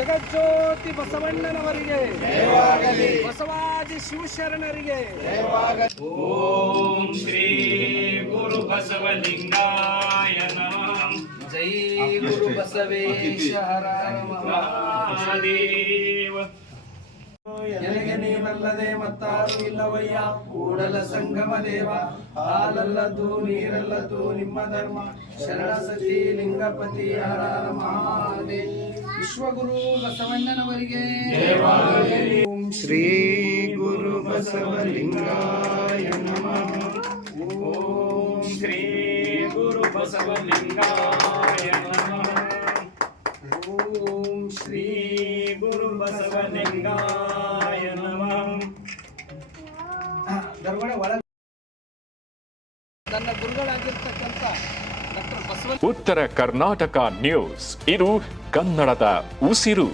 ಜಗಜ್ಯೋತಿ ಬಸವಣ್ಣನವರಿಗೆ ಬಸವಾದಿ ಶಿವಶರಣರಿಗೆ. ಓಂ ಶ್ರೀ ಗುರು ಬಸವಲಿಂಗಾಯ ನಮಃ. ಜೈ ಗುರು ಬಸವೇಶ ಹರ ಮಹಾದೇವ. ಎಲೆಗೆ ನೀನಲ್ಲದೆ ಮತ್ತಾರು ಇಲ್ಲವಯ್ಯ, ಕೂಡಲ ಸಂಗಮ ದೇವ. ಹಾಲಲ್ಲದು ನೀರಲ್ಲದು ನಿಮ್ಮ ಧರ್ಮ, ಶರಣ ಸತಿ ಲಿಂಗಪತಿ ಹರ ಮಹಾದೇವ. ವಿಶ್ವಗುರು ಬಸವಣ್ಣನವರಿಗೆ. ಓಂ ಶ್ರೀ ಗುರು ಬಸವಲಿಂಗಾಯ ನಮಃ. ಓಂ ಶ್ರೀ ಗುರು ಬಸವಲಿಂಗಾಯ ನಮಃ. ಓಂ ಶ್ರೀ ಗುರು ಬಸವಲಿಂಗಾಯ ನಮಃ. ಧರ್ಮಡ ಒಳ ನನ್ನ ಗುರುಗಳಾಗಿರ್ತಕ್ಕಂಥ ಡಾಕ್ಟರ್ ಬಸವ. ಉತ್ತರ ಕರ್ನಾಟಕ ನ್ಯೂಸ್, ಇದು ಕನ್ನಡದ ಉಸಿರು.